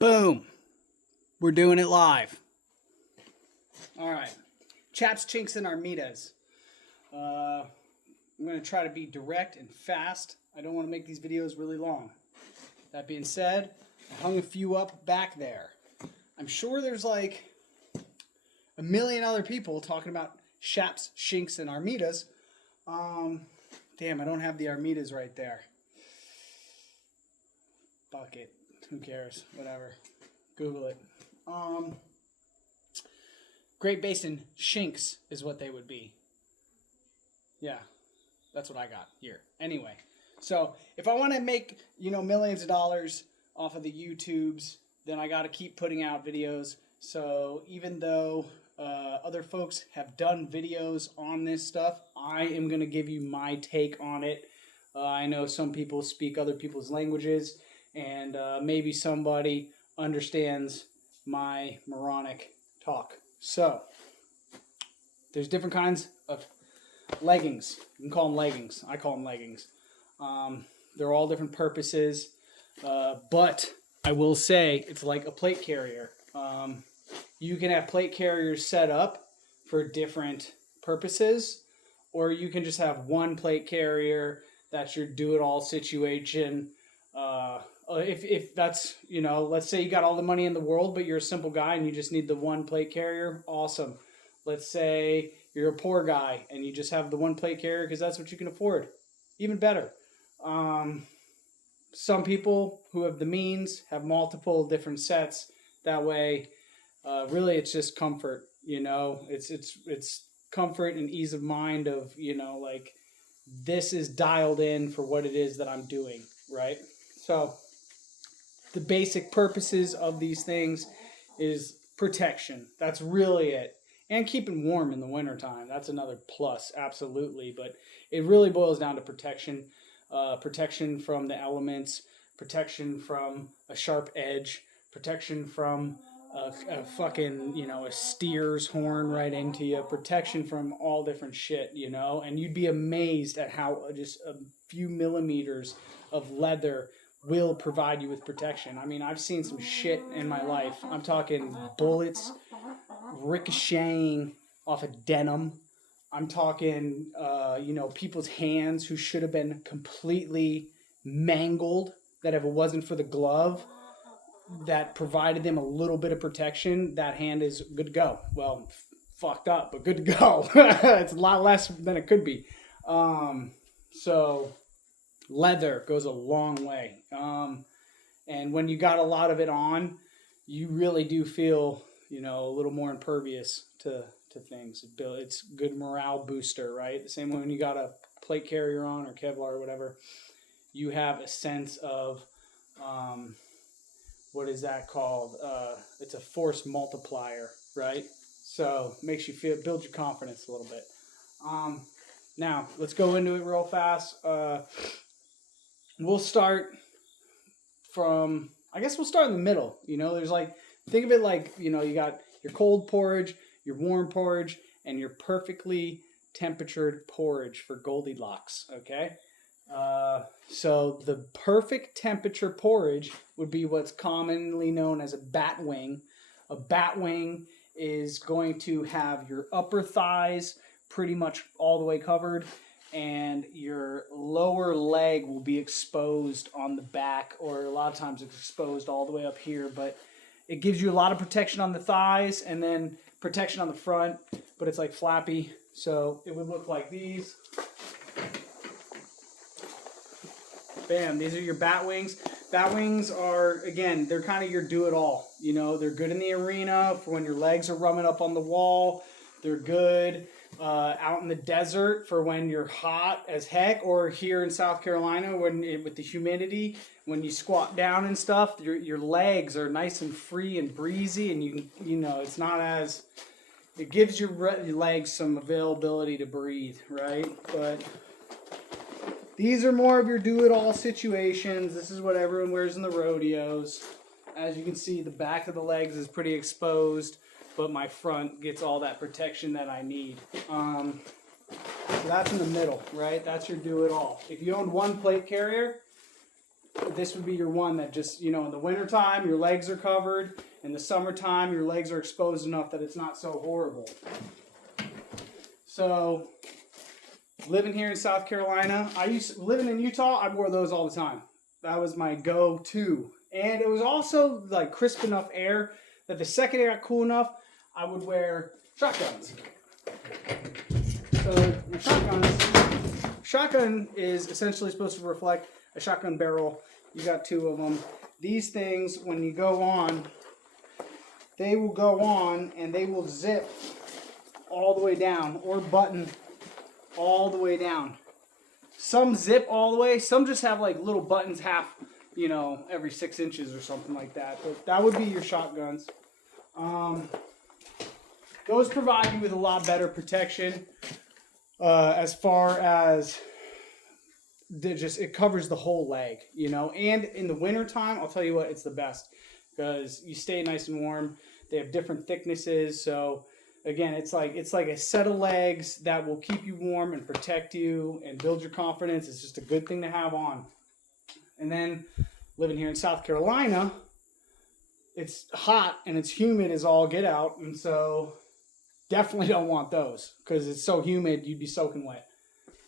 Boom. We're doing it live. All right. Chaps, chinks, and armitas. I'm going to try to be direct and fast. I don't want to make these videos really long. That being said, I hung a few up back there. I'm sure there's like a million other people talking about chaps, chinks, and armitas. Damn, I don't have the armitas right there. Fuck it. Who cares? Whatever. Google it. Great Basin chinks is what they would be. Yeah, that's what I got here. Anyway, so if I want to make, millions of dollars off of the YouTubes, then I got to keep putting out videos. So even though other folks have done videos on this stuff, I am going to give you my take on it. I know some people speak other people's languages, and maybe somebody understands my moronic talk. So, there's different kinds of leggings. You can call them leggings. I call them leggings. They're all different purposes, but I will say it's like a plate carrier. You can have plate carriers set up for different purposes, or you can just have one plate carrier that's your do-it-all situation. If that's, let's say you got all the money in the world, but you're a simple guy and you just need the one plate carrier, awesome. Let's say you're a poor guy and you just have the one plate carrier because that's what you can afford. Even better. Some people who have the means have multiple different sets. That way, really it's just comfort, it's comfort and ease of mind of, like this is dialed in for what it is that I'm doing, right? So the basic purposes of these things is protection. That's really it. And keeping warm in the wintertime. That's another plus, absolutely. But it really boils down to protection. Protection from the elements. Protection from a sharp edge. Protection from a fucking, a steer's horn right into you. Protection from all different shit, And you'd be amazed at how just a few millimeters of leather will provide you with protection. I mean, I've seen some shit in my life. I'm talking bullets ricocheting off of denim. I'm talking, people's hands who should have been completely mangled, that if it wasn't for the glove that provided them a little bit of protection, that hand is good to go. Well, fucked up, but good to go. It's a lot less than it could be. So leather goes a long way. And when you got a lot of it on, you really do feel, a little more impervious to things. It's good morale booster, right? The same way when you got a plate carrier on or Kevlar or whatever, you have a sense of, what is that called? It's a force multiplier, right? So makes you build your confidence a little bit. Now let's go into it real fast. We'll start from, I guess we'll start in the middle. There's like, think of it like, you got your cold porridge, your warm porridge, and your perfectly temperatured porridge for Goldilocks, okay? So the perfect temperature porridge would be what's commonly known as a bat wing. A bat wing is going to have your upper thighs pretty much all the way covered, and your lower leg will be exposed on the back, or a lot of times it's exposed all the way up here, but it gives you a lot of protection on the thighs and then protection on the front, but it's like flappy, so it would look like these. Bam, these are your bat wings. Bat wings are, again, they're kind of your do-it-all. They're good in the arena for when your legs are rubbing up on the wall. They're good out in the desert for when you're hot as heck, or here in South Carolina with the humidity, when you squat down and stuff, your legs are nice and free and breezy, and it's not as, it gives your legs some availability to breathe, right? But these are more of your do-it-all situations. This is what everyone wears in the rodeos. As you can see, the back of the legs is pretty exposed, but my front gets all that protection that I need. So that's in the middle, right? That's your do-it-all. If you own one plate carrier, this would be your one that just, you know, in the wintertime, your legs are covered. In the summertime, your legs are exposed enough that it's not so horrible. So, living here in South Carolina, living in Utah, I wore those all the time. That was my go-to. And it was also like crisp enough air that the second it got cool enough, I would wear shotguns. So my shotgun is essentially supposed to reflect a shotgun barrel. You got two of them. These things, when you go on, they will go on and they will zip all the way down or button all the way down. Some zip all the way. Some just have like little buttons half, you know, every 6 inches or something like that. But that would be your shotguns. Those provide you with a lot better protection as far as it covers the whole leg, you know. And in the wintertime, I'll tell you what, it's the best because you stay nice and warm. They have different thicknesses, so again, it's like a set of legs that will keep you warm and protect you and build your confidence. It's just a good thing to have on. And then living here in South Carolina, it's hot and it's humid as all get out, and so definitely don't want those because it's so humid you'd be soaking wet.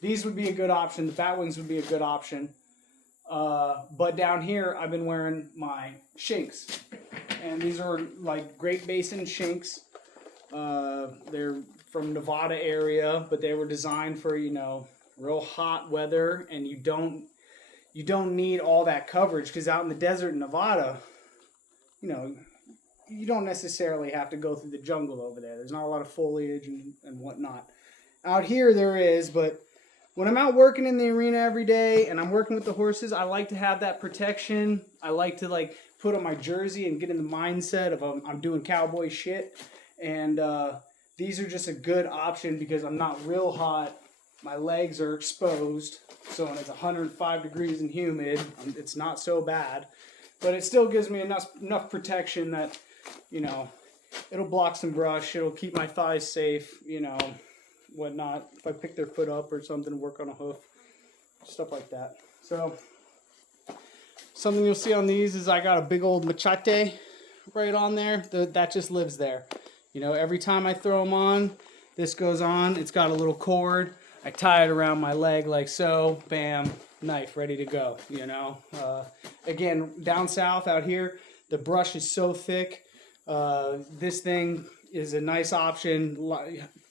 These would be a good option. The bat wings would be a good option. But down here, I've been wearing my chinks, and these are like Great Basin chinks. They're from Nevada area, but they were designed for, you know, real hot weather, and you don't need all that coverage because out in the desert in Nevada, you know, you don't necessarily have to go through the jungle over there. There's not a lot of foliage and whatnot. Out here there is, but when I'm out working in the arena every day and I'm working with the horses, I like to have that protection. I like to like put on my jersey and get in the mindset of I'm doing cowboy shit. And these are just a good option because I'm not real hot. My legs are exposed. So when it's 105 degrees and humid, it's not so bad. But it still gives me enough protection that, you know, it'll block some brush. It'll keep my thighs safe, you know, whatnot. If I pick their foot up or something, work on a hoof, stuff like that. So something you'll see on these is I got a big old machete right on there. That just lives there. You know, every time I throw them on, this goes on. It's got a little cord. I tie it around my leg like so. Bam, knife ready to go, you know. Again, down south out here, the brush is so thick. This thing is a nice option.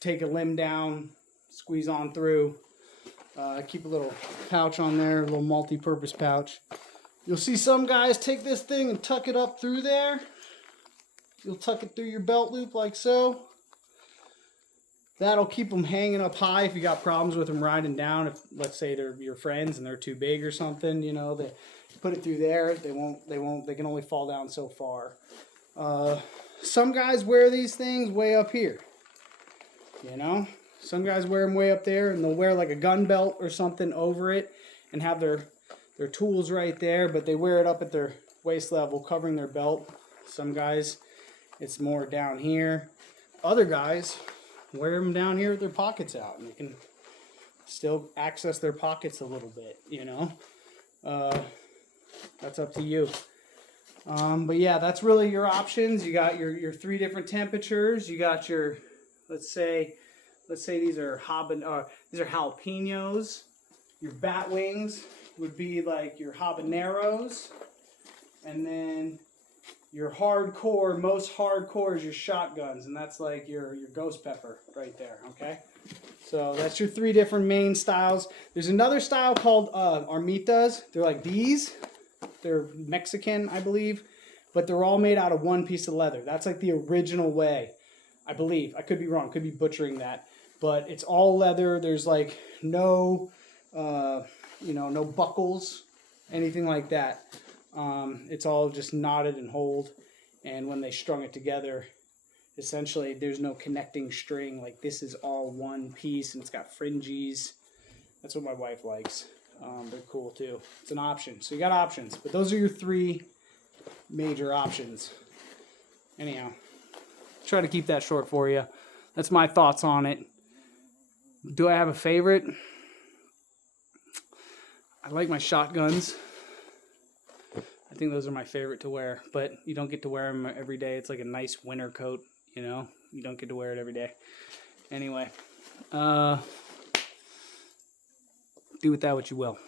Take a limb down, squeeze on through. Keep a little pouch on there, a little multi-purpose pouch. You'll see some guys take this thing and tuck it up through there. You'll tuck it through your belt loop like so. That'll keep them hanging up high if you got problems with them riding down. If, let's say, they're your friends and they're too big or something, you know, they put it through there. They can only fall down so far. Some guys wear these things way up here, you know. Some guys wear them way up there, and they'll wear like a gun belt or something over it and have their tools right there, but they wear it up at their waist level, covering their belt. Some guys, it's more down here. Other guys wear them down here with their pockets out, and they can still access their pockets a little bit, you know. That's up to you. But yeah, that's really your options. You got your 3 different temperatures. You got your, let's say these are jalapenos. Your bat wings would be like your habaneros, and then your hardcore, most hardcore is your shotguns, and that's like your ghost pepper right there, okay? So that's your 3 different main styles. There's another style called armitas. They're like these. They're Mexican, I believe, but they're all made out of one piece of leather. That's like the original way, I believe. I could be wrong, could be butchering that, but it's all leather. There's like no, no buckles, anything like that. It's all just knotted and hold, and when they strung it together, essentially there's no connecting string. Like this is all one piece, and it's got fringes. That's what my wife likes. They're cool too. It's an option. So you got options, but those are your 3 major options. Anyhow, try to keep that short for you. That's my thoughts on it. Do I have a favorite? I like my shotguns. I think those are my favorite to wear, but you don't get to wear them every day. It's like a nice winter coat, you know? You don't get to wear it every day. Anyway, do with that what you will.